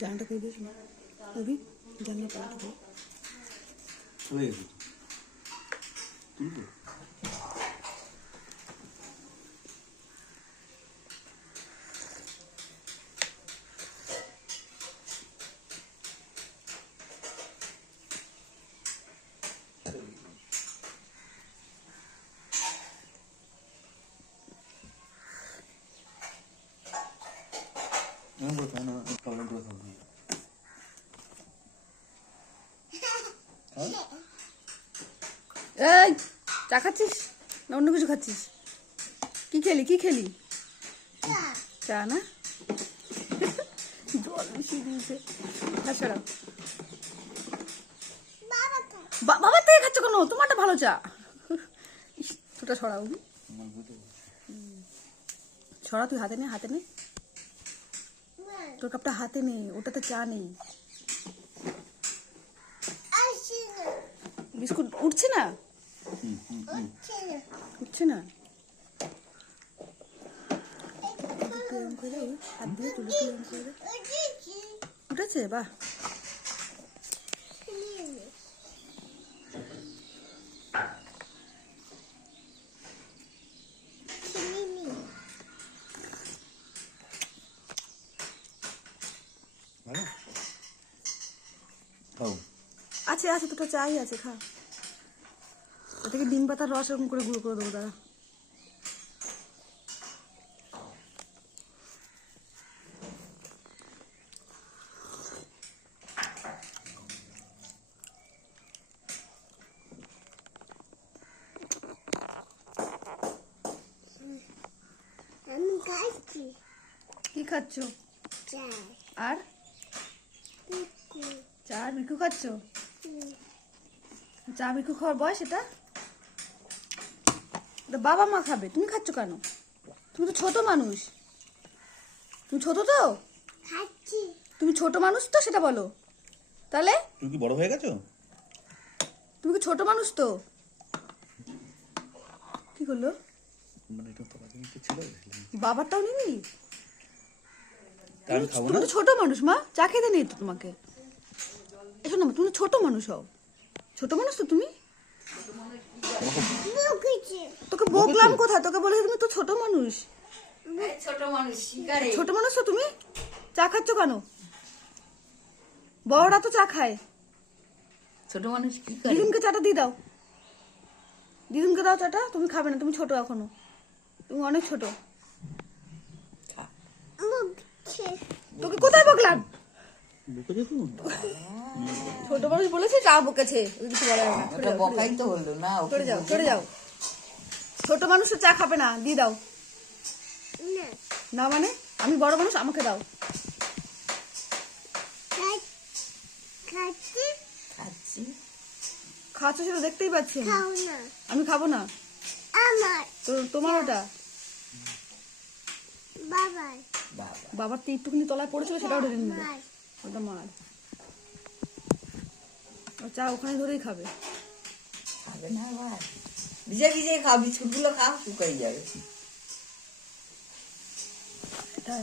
জানটা করে দিয়েছ? রবি জানলা পাল্টা দে হয়ে গেছে তুলবো আমি বলতাম না প্রবলেম করে থাকব এই চা খাচ্ছিস? না অন্য কিছু খাচ্ছিস? কি খেলি কি খেলি? চা না? জল মিশিয়ে দিয়েছে। না ছাড়াও বা- বাবার থেকে খাচ্ছ কেন? তোমারটা ভালো চা। তোটা পারছি। ছড়া তুই হাতে নে হাতে নে। তোর কাপটা হাতে নেই ওটাতে চা নেই। বিস্কুট উঠছে না। উঠছে না? হাত দিয়ে তুলে। উঠেছে? বাহ ভালো খাও আছে আছে দুটো চাই আছে খা। ওটাকে ডিম পাতার রস এরকম করে গুঁড়ো করে দেবো দাদা কি খাচ্ছ? আর? চা বিকু খাচ্ছ? চা বিকু খাওয়ার বয়স এটা? বাবা মা খাবে তুমি খাচ্ছ কেন? তুমি তো ছোট মানুষ। তুমি ছোট তো? তুমি ছোট মানুষ তো সেটা বলো। তাহলে? তুমি কি বড় হয়ে গেছো? তুমি কি ছোট মানুষ তো? কি করল? মানে এটা তো বাকি কিছু ছিল বাবারটাও খাব তুমি তো ছোট মানুষ মা চা খেতে নেই তো তোমাকে। এসো না তুমি ছোট মানুষ হও। ছোট মানুষ তো তুমি? তোকে বকলাম কোথায়? তোকে বলে তুমি তো ছোট মানুষ। ছোট মানুষ ছোট মানুষ তো তুমি? চা খাচ্ছ কেন? বড়রা তো চা খায়। ছোট মানুষ কি করে? দিদিমকে চাটা দিয়ে দাও। দিদিমকে দাও চাটা তুমি খাবে না তুমি ছোট এখনও। তুমি অনেক ছোট। তোকে কোথায় বকলাম? বুকেছে তো ছোট মানুষ বলেছে চা বকেছে কিছু বলার না ওটা বকাই তো হলো না চলে যাও চলে যাও। ছোট মানুষ চা খাবে না দিয়ে দাও। না মানে? আমি বড় মানুষ আমাকে দাও। খাচ- খাচ্ছি। সেটা দেখতেই পাচ্ছি আমি। খাব না। তো তোমার ওটা? বাবার। বাবা বাবার তো একটুখানি তলায় পড়েছিল সেটাও ঢেলে নিল। ওটা মার। ও চা ওখানে ধরেই খাবে। খাবে না আবার। ভিজে ভিজে খাও বিস্কুটগুলো খাও শুকাই যাবে। এটা